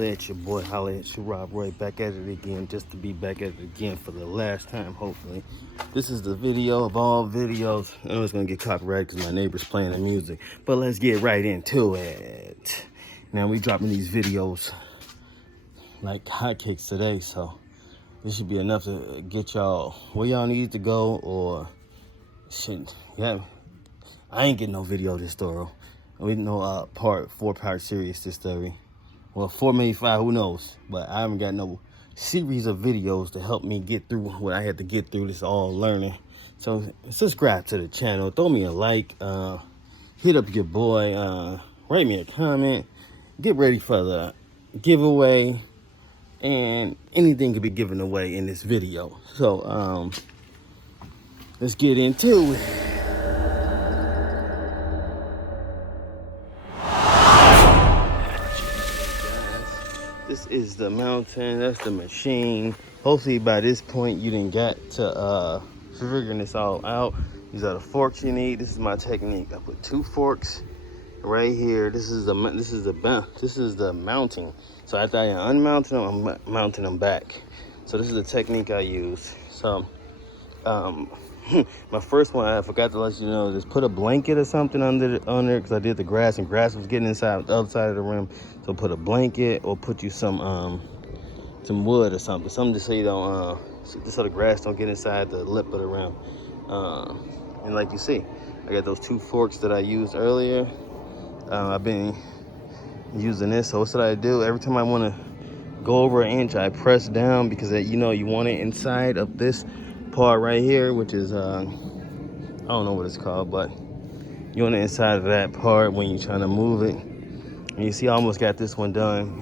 Holla at your boy, holla at your Rob Roy, back at it again, just to be back at it again for the last time, hopefully. This is the video of all videos. I know it's gonna get copyrighted because my neighbor's playing the music, but let's get right into it. Now we dropping these videos like hotcakes today, so this should be enough to get y'all where y'all need to go, or shit, yeah. I ain't getting no video this thorough. We know 4-part series this story. Well, 4, maybe 5, who knows? But I haven't got no series of videos to help me get through what I had to get through. This all learning. So subscribe to the channel. Throw me a like. Hit up your boy. Write me a comment. Get ready for the giveaway. And anything could be given away in this video. So let's get into it. This is the mountain, that's the machine. Hopefully by this point you didn't get to figuring this all out. These are the forks you need. This is my technique. I put 2 forks right here. This is the mounting. So after I unmount them, I'm mounting them back. So this is the technique I use. So my first one, I forgot to let you know, just put a blanket or something under because I did the grass and grass was getting inside the other side of the rim. So put a blanket or put you some wood or something just so you don't so the grass don't get inside the lip of the rim. And like you see, I got those 2 forks that I used earlier. I've been using this. So what should I do? Every time I want to go over an inch, I press down because you want it inside of this part right here, which is I don't know what it's called, but you want it inside of that part when you're trying to move it. And you see I almost got this one done.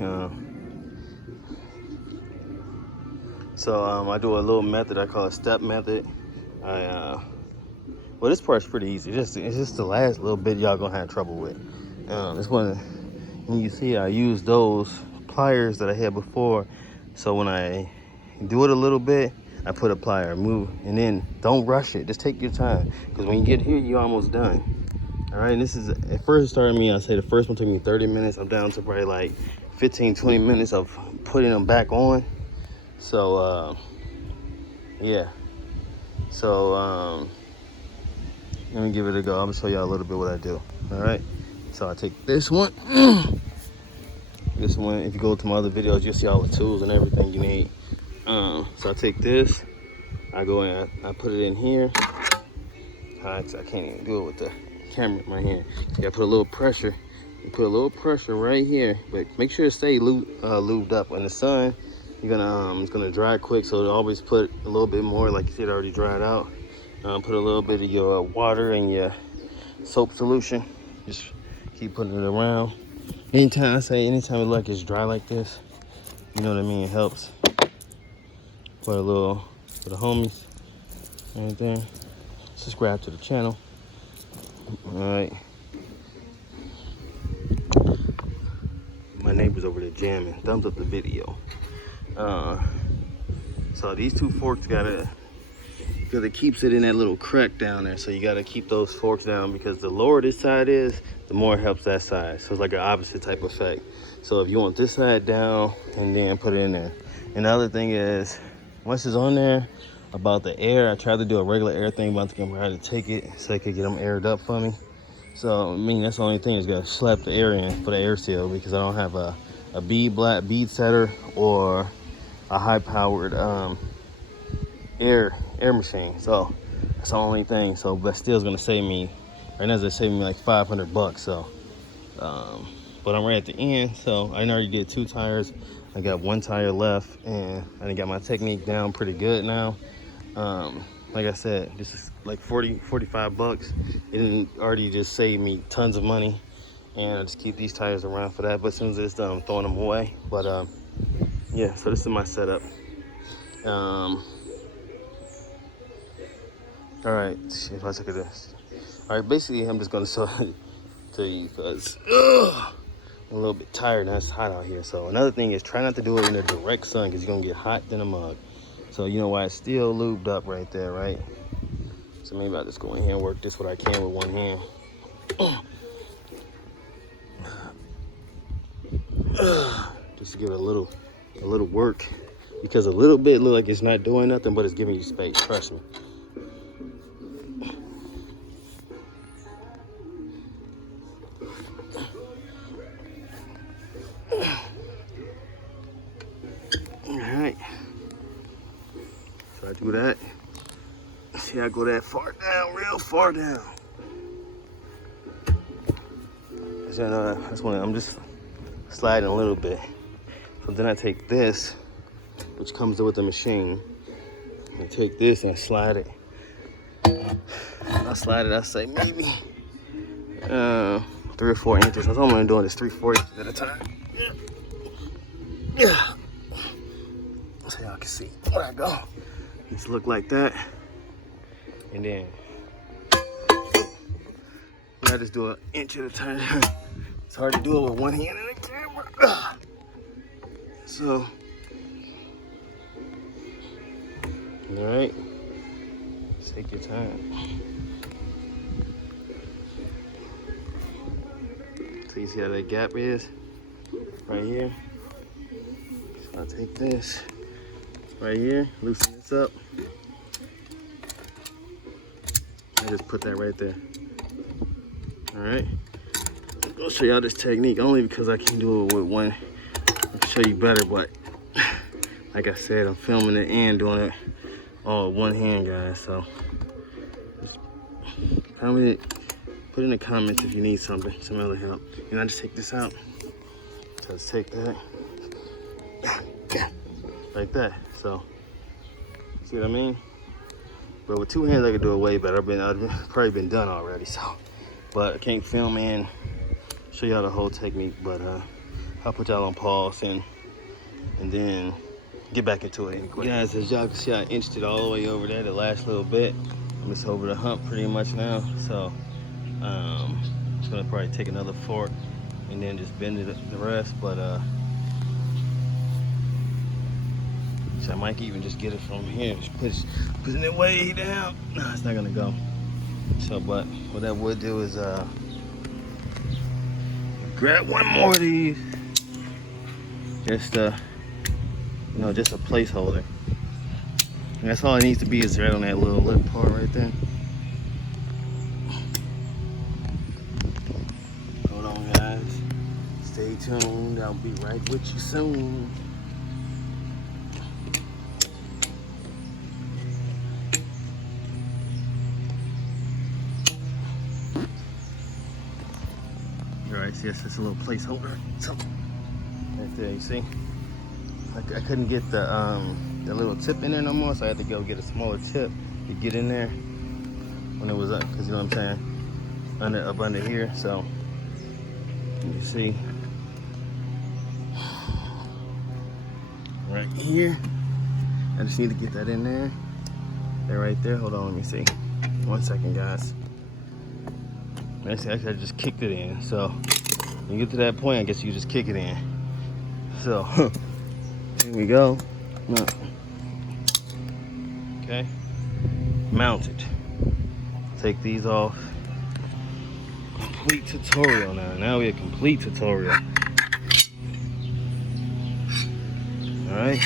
So I do a little method I call a step method. Well, this part's pretty easy. It's just the last little bit y'all gonna have trouble with. This one, when you see I use those pliers that I had before, so when I do it a little bit, I put a plier, move, and then don't rush it. Just take your time, because when you get here, you're almost done. All right, this is, at first it started me, I say the first one took me 30 minutes. I'm down to probably like 15, 20 minutes of putting them back on. So, yeah. So, let me give it a go. I'm gonna show y'all a little bit what I do. All right, so I take this one. This one, if you go to my other videos, you'll see all the tools and everything you need. So I take this, I go in, I put it in here. I can't even do it with the camera in my hand. You gotta put a little pressure. You put a little pressure right here, but make sure it stay lubed up. In the sun, you're gonna it's gonna dry quick, so always put a little bit more. Like you see, it already dried out. Put a little bit of your water and your soap solution. Just keep putting it around. Anytime it like it's dry like this, you know what I mean, it helps. For the homies right there. Subscribe to the channel. All right. My neighbor's over there jamming. Thumbs up the video. So these 2 forks because it keeps it in that little crack down there. So you gotta keep those forks down, because the lower this side is, the more it helps that side. So it's like an opposite type effect. So if you want this side down, and then put it in there. And the other thing is, once it's on there, about the air, I tried to do a regular air thing, but I think I'm gonna have to take it so I could get them aired up for me. So I mean, that's the only thing, is gotta slap the air in for the air seal, because I don't have a bead setter or a high powered air machine. So that's the only thing. So but still is gonna save me, right now it's saving me like $500. So but I'm right at the end. So I already did 2 tires. I got 1 tire left, and I got my technique down pretty good now. Like I said, this is like $45. It already just saved me tons of money, and I just keep these tires around for that. But as soon as it's done, I'm throwing them away. But yeah, so this is my setup. All right, if I look at this. All right, basically I'm just gonna show to you, because I'm a little bit tired now. It's hot out here. So another thing is, try not to do it in the direct sun, because you're gonna get hot in a mug. So you know why it's still lubed up right there, right? So maybe I'll just go in here and work this what I can with one hand. just to give it a little work, because a little bit look like it's not doing nothing, but it's giving you space. Trust me. All right. So I do that. See, I go that far down, real far down. So that's when I'm just sliding a little bit. So then I take this, which comes with the machine. I take this and I slide it. I slide it, I say maybe 3 or 4 inches. That's all I'm doing is 3-4 inches at a time. Yeah. So y'all can see where I go. Just look like that. And then I just do 1 inch at a time. It's hard to do it with one hand in the camera. So, all right, just take your time. So you see how that gap is right here? So I'll take this right here, loosen this up. I just put that right there. All right. I'll show y'all this technique only because I can do it with one. I can show you better, but like I said, I'm filming it and doing it all with one hand, guys. So just comment, put in the comments if you need something, some other help. And I just take this out. So let's take that like that. So see what I mean? But with 2 hands, I could do it way better. I've probably been done already. So, but I can't film and show y'all the whole technique. But I'll put y'all on pause and then get back into it. Guys, as y'all can see, I inched it all the way over there, the last little bit. I'm just over the hump pretty much now. So just gonna probably take another fork and then just bend it the rest. But so I might even just get it from here. Just pushing it way down. No, it's not gonna go. So, but what I would do is grab one more of these. Just you know, just a placeholder. And that's all it needs to be, is right on that little lip part right there. Hold on, guys. Stay tuned. I'll be right with you soon. Alright, see, it's just a little placeholder. So, right there, you see? I couldn't get the little tip in there no more, so I had to go get a smaller tip to get in there when it was up, because you know what I'm saying? Up under here, so you see right here. I just need to get that in there. They're right there. Hold on, let me see. 1 second, guys. Actually, I just kicked it in. So when you get to that point, I guess you just kick it in. So here we go. Okay, mounted. Take these off. Complete tutorial now. Now we have complete tutorial. All right.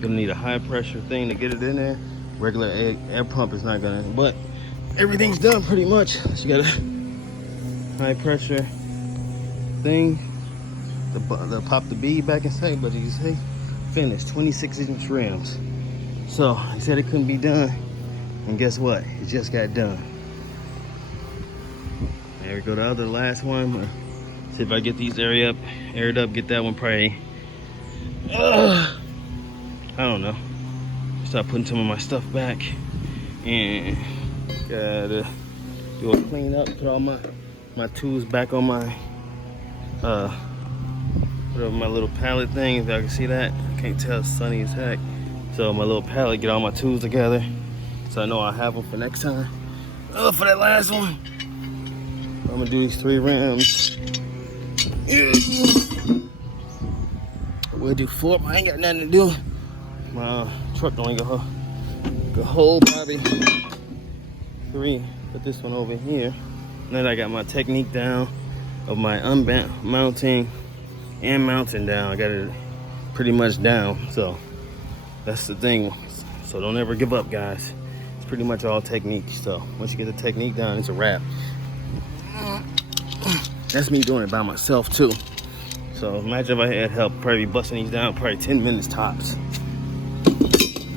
Gonna need a high pressure thing to get it in there. Regular air pump is not gonna, but everything's done pretty much. So you got a high pressure thing. The pop the bead back inside, but you see, finished 26-inch rims. So I said it couldn't be done, and guess what? It just got done. There we go. The last one. See if I get these aired up. Get that one probably. I don't know. Start putting some of my stuff back, and gotta do a clean up. Put all my tools back on my whatever, my little pallet thing. If y'all can see that, I can't tell, it's sunny as heck. So my little pallet, get all my tools together, so I know I'll have them for next time. Oh, for that last one, I'm gonna do these 3 rims. We'll do 4, but I ain't got nothing to do. My truck only go hold probably 3. Put this one over here. And then I got my technique down of my mounting and mountain down. I got it pretty much down. So that's the thing. So don't ever give up, guys. It's pretty much all technique. So once you get the technique down, it's a wrap. That's me doing it by myself too. So imagine if I had help, probably be busting these down probably 10 minutes tops.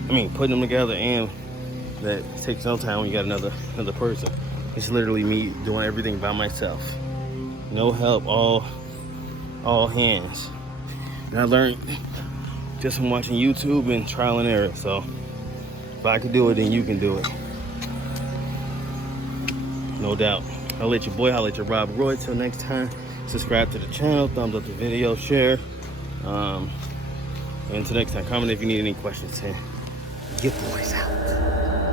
I mean, putting them together, and that takes no time when you got another person. It's literally me doing everything by myself. No help, all hands. And I learned just from watching YouTube and trial and error. So if I can do it, then you can do it. No doubt. I'll let your boy, I'll let your Rob Roy. Till next time, subscribe to the channel, thumbs up the video, share. And until next time, comment if you need any questions. Your boy's out.